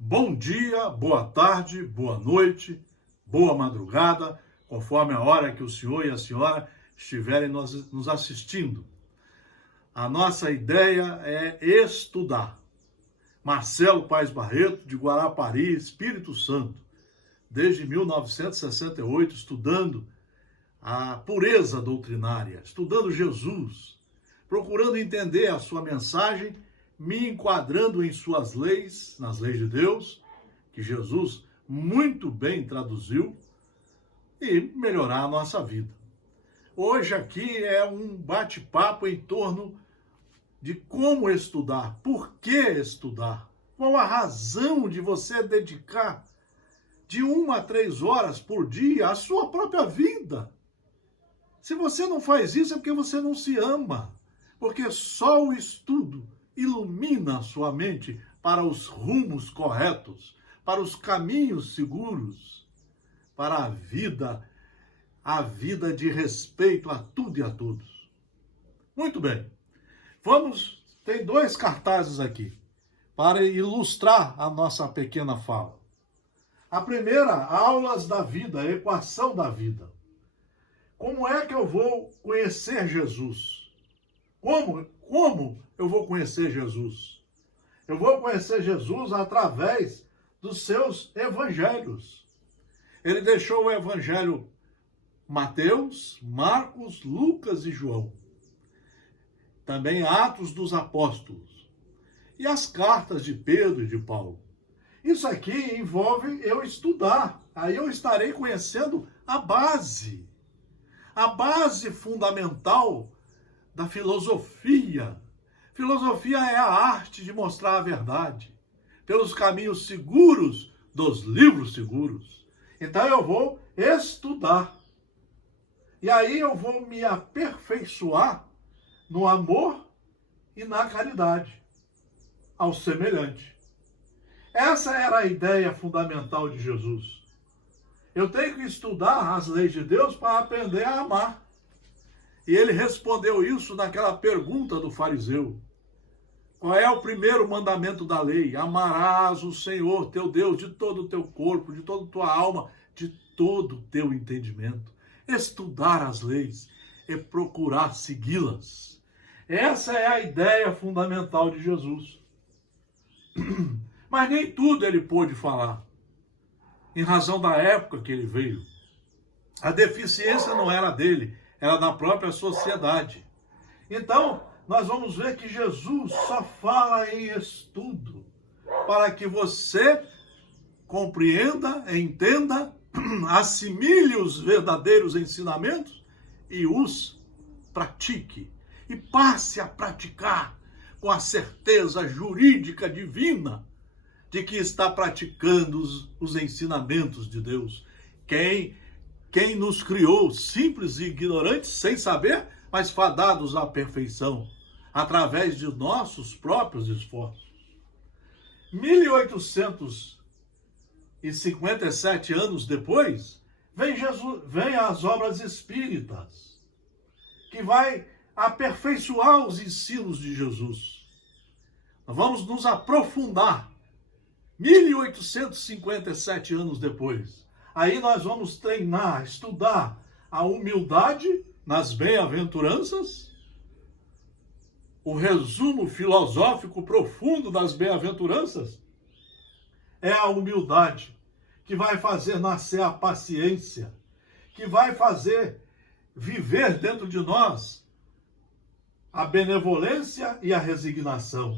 Bom dia, boa tarde, boa noite, boa madrugada, conforme a hora que o senhor e a senhora estiverem nos assistindo. A nossa ideia é estudar. Marcelo Paes Barreto, de Guarapari, Espírito Santo, desde 1968, estudando a pureza doutrinária, estudando Jesus, procurando entender a sua mensagem, me enquadrando em suas leis, nas leis de Deus, que Jesus muito bem traduziu, e melhorar a nossa vida. Hoje aqui é um bate-papo em torno de como estudar, por que estudar, qual a razão de você dedicar de 1 a 3 horas por dia à sua própria vida. Se você não faz isso é porque você não se ama, porque só o estudo ilumina a sua mente para os rumos corretos, para os caminhos seguros, para a vida de respeito a tudo e a todos. Muito bem, tem 2 cartazes aqui para ilustrar a nossa pequena fala. A primeira, aulas da vida, a equação da vida. Como é que eu vou conhecer Jesus? Como eu vou conhecer Jesus? Eu vou conhecer Jesus através dos seus evangelhos. Ele deixou o evangelho Mateus, Marcos, Lucas e João. Também Atos dos Apóstolos. E as cartas de Pedro e de Paulo. Isso aqui envolve eu estudar. Aí eu estarei conhecendo a base fundamental da filosofia. Filosofia é a arte de mostrar a verdade pelos caminhos seguros dos livros seguros. Então eu vou estudar. E aí eu vou me aperfeiçoar no amor e na caridade ao semelhante. Essa era a ideia fundamental de Jesus. Eu tenho que estudar as leis de Deus para aprender a amar. E ele respondeu isso naquela pergunta do fariseu. Qual é o primeiro mandamento da lei? Amarás o Senhor, teu Deus, de todo o teu corpo, de toda a tua alma, de todo o teu entendimento. Estudar as leis é procurar segui-las. Essa é a ideia fundamental de Jesus. Mas nem tudo ele pôde falar, em razão da época que ele veio. A deficiência não era dele, era da própria sociedade. Então, nós vamos ver que Jesus só fala em estudo, para que você compreenda, entenda, assimile os verdadeiros ensinamentos e os pratique. E passe a praticar com a certeza jurídica divina de que está praticando os ensinamentos de Deus. Quem nos criou, simples e ignorantes, sem saber, mas fadados à perfeição, através de nossos próprios esforços. 1857 anos depois, vem as obras espíritas, que vai aperfeiçoar os ensinos de Jesus. Nós vamos nos aprofundar. 1857 anos depois. Aí nós vamos treinar, estudar a humildade nas bem-aventuranças, o resumo filosófico profundo das bem-aventuranças é a humildade que vai fazer nascer a paciência, que vai fazer viver dentro de nós a benevolência e a resignação.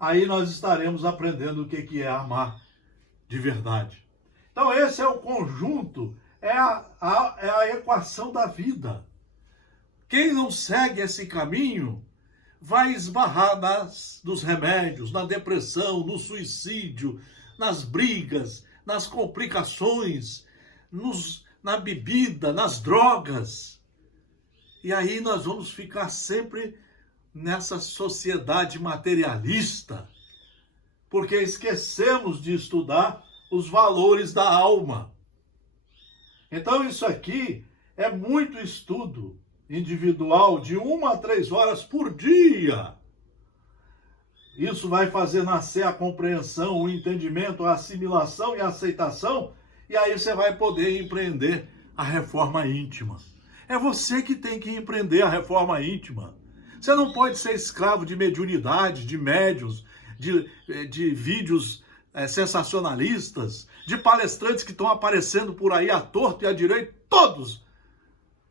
Aí nós estaremos aprendendo o que é amar de verdade. Então esse é o conjunto, é a equação da vida. Quem não segue esse caminho vai esbarrar nos remédios, na depressão, no suicídio, nas brigas, nas complicações, na bebida, nas drogas. E aí nós vamos ficar sempre nessa sociedade materialista, porque esquecemos de estudar os valores da alma. Então isso aqui é muito estudo individual de 1 a 3 horas por dia. Isso vai fazer nascer a compreensão, o entendimento, a assimilação e a aceitação, e aí você vai poder empreender a reforma íntima. É você que tem que empreender a reforma íntima. Você não pode ser escravo de mediunidade, de médiuns, de vídeos sensacionalistas, de palestrantes que estão aparecendo por aí à torto e à direito, todos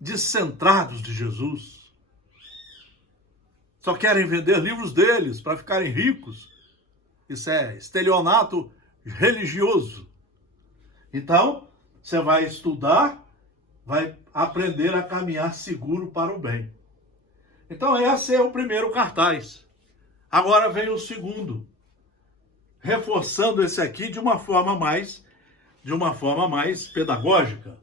descentrados de Jesus. Só querem vender livros deles para ficarem ricos. Isso é estelionato religioso. Então, você vai estudar, vai aprender a caminhar seguro para o bem. Então, esse é o primeiro cartaz. Agora vem o segundo, reforçando esse aqui de uma forma mais pedagógica.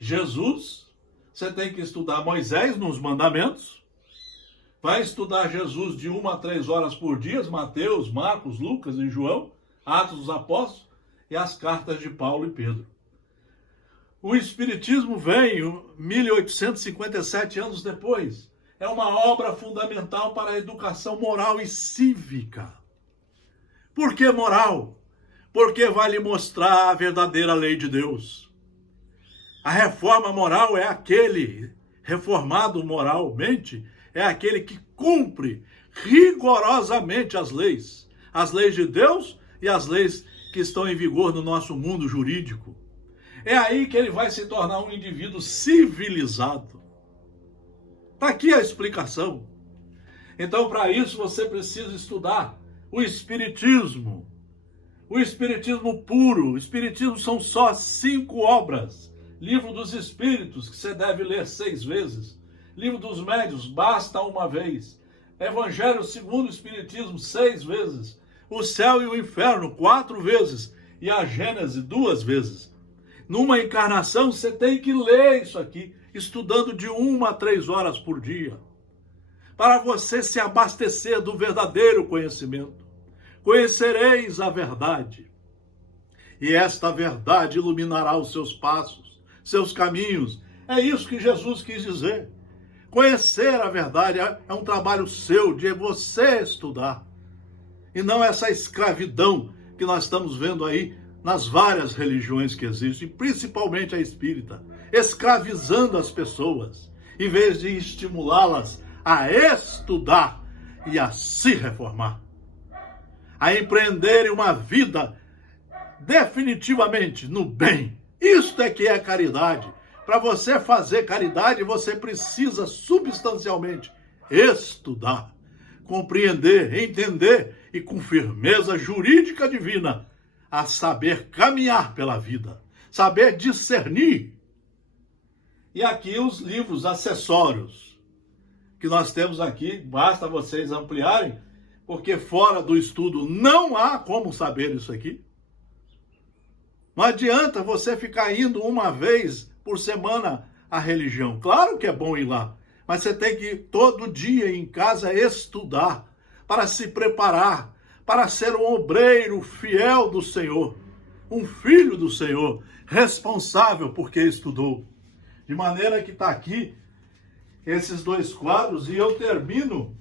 Jesus, você tem que estudar Moisés nos mandamentos, vai estudar Jesus de 1 a 3 horas por dia, Mateus, Marcos, Lucas e João, Atos dos Apóstolos e as cartas de Paulo e Pedro. O Espiritismo vem 1857 anos depois. É uma obra fundamental para a educação moral e cívica. Por que moral? Porque vai lhe mostrar a verdadeira lei de Deus. A reforma moral é aquele, reformado moralmente, é aquele que cumpre rigorosamente as leis de Deus e as leis que estão em vigor no nosso mundo jurídico. É aí que ele vai se tornar um indivíduo civilizado. Está aqui a explicação. Então, para isso, você precisa estudar o Espiritismo. O Espiritismo puro. O Espiritismo são só 5 obras. Livro dos Espíritos, que você deve ler 6 vezes. Livro dos Médiuns, basta uma vez. Evangelho segundo o Espiritismo, 6 vezes. O Céu e o Inferno, 4 vezes. E a Gênese, 2 vezes. Numa encarnação, você tem que ler isso aqui, estudando de 1 a 3 horas por dia, para você se abastecer do verdadeiro conhecimento. Conhecereis a verdade, e esta verdade iluminará os seus passos, seus caminhos. É isso que Jesus quis dizer. Conhecer a verdade é um trabalho seu, de você estudar, e não essa escravidão que nós estamos vendo aí nas várias religiões que existem, principalmente a espírita, escravizando as pessoas, em vez de estimulá-las a estudar e a se reformar, a empreenderem uma vida definitivamente no bem. Isto é que é caridade. Para você fazer caridade, você precisa substancialmente estudar, compreender, entender e com firmeza jurídica divina, a saber caminhar pela vida, saber discernir. E aqui os livros acessórios que nós temos aqui, basta vocês ampliarem, porque fora do estudo não há como saber isso aqui. Não adianta você ficar indo uma vez por semana à religião. Claro que é bom ir lá, mas você tem que todo dia em casa estudar para se preparar, para ser um obreiro fiel do Senhor, um filho do Senhor, responsável porque estudou. De maneira que está aqui esses 2 quadros, e eu termino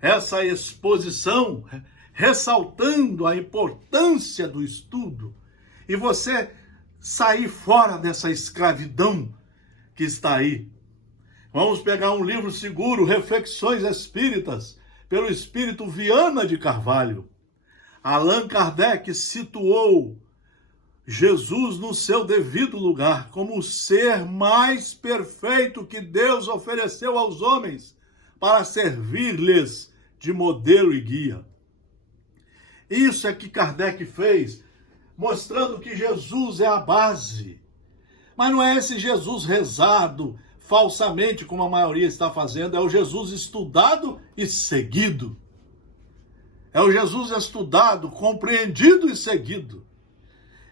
essa exposição ressaltando a importância do estudo e você sair fora dessa escravidão que está aí. Vamos pegar um livro seguro, Reflexões Espíritas, pelo espírito Viana de Carvalho. Allan Kardec situou Jesus no seu devido lugar, como o ser mais perfeito que Deus ofereceu aos homens para servir-lhes de modelo e guia. Isso é que Kardec fez, mostrando que Jesus é a base. Mas não é esse Jesus rezado falsamente, como a maioria está fazendo, é o Jesus estudado e seguido. É o Jesus estudado, compreendido e seguido.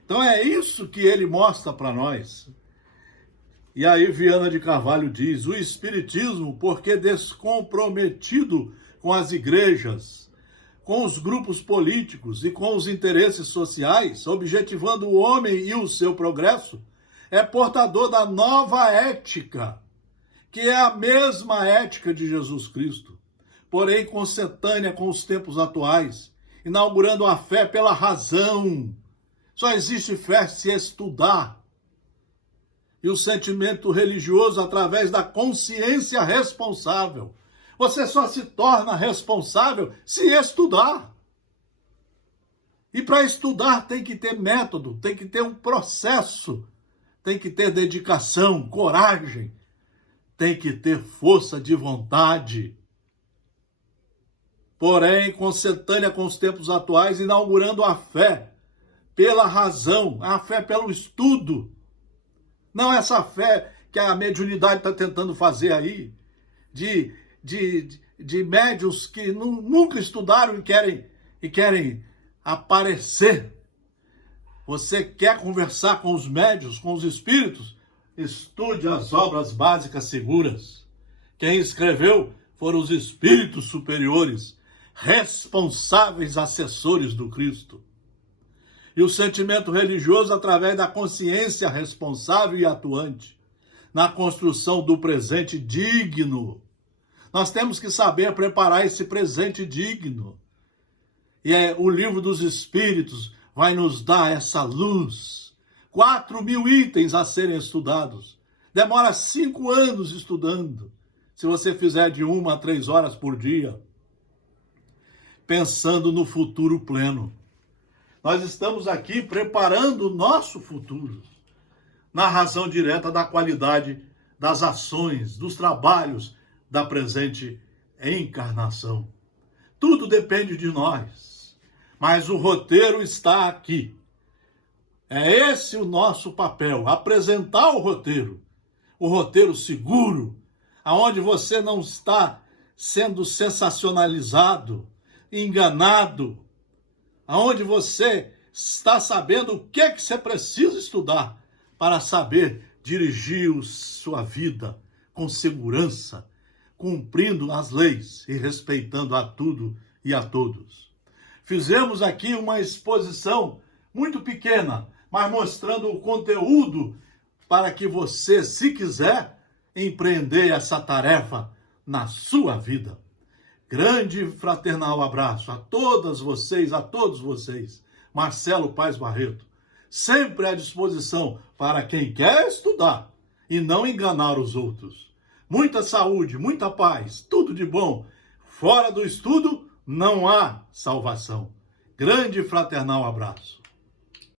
Então é isso que ele mostra para nós. E aí Viana de Carvalho diz: o Espiritismo, porque descomprometido com as igrejas, com os grupos políticos e com os interesses sociais, objetivando o homem e o seu progresso, é portador da nova ética, que é a mesma ética de Jesus Cristo, porém consentânea com os tempos atuais, inaugurando a fé pela razão. Só existe fé se estudar. E o sentimento religioso através da consciência responsável. Você só se torna responsável se estudar. E para estudar tem que ter método, tem que ter um processo, tem que ter dedicação, coragem, tem que ter força de vontade. Porém, consentânea com os tempos atuais, inaugurando a fé pela razão, a fé pelo estudo. Não essa fé que a mediunidade está tentando fazer aí, de médiuns que nunca estudaram e querem aparecer. Você quer conversar com os médiuns, com os espíritos? Estude as obras básicas seguras. Quem escreveu foram os espíritos superiores, responsáveis assessores do Cristo. E o sentimento religioso através da consciência responsável e atuante na construção do presente digno. Nós temos que saber preparar esse presente digno. E o livro dos Espíritos vai nos dar essa luz. 4.000 itens a serem estudados. Demora 5 anos estudando. Se você fizer de 1 a 3 horas por dia. Pensando no futuro pleno. Nós estamos aqui preparando o nosso futuro, na razão direta da qualidade das ações, dos trabalhos da presente encarnação. Tudo depende de nós, mas o roteiro está aqui. É esse o nosso papel, apresentar o roteiro seguro, aonde você não está sendo sensacionalizado, enganado, aonde você está sabendo o que você precisa estudar para saber dirigir sua vida com segurança, cumprindo as leis e respeitando a tudo e a todos. Fizemos aqui uma exposição muito pequena, mas mostrando o conteúdo para que você, se quiser, empreender essa tarefa na sua vida. Grande fraternal abraço a todas vocês, a todos vocês. Marcelo Paes Barreto, sempre à disposição para quem quer estudar e não enganar os outros. Muita saúde, muita paz, tudo de bom. Fora do estudo não há salvação. Grande fraternal abraço.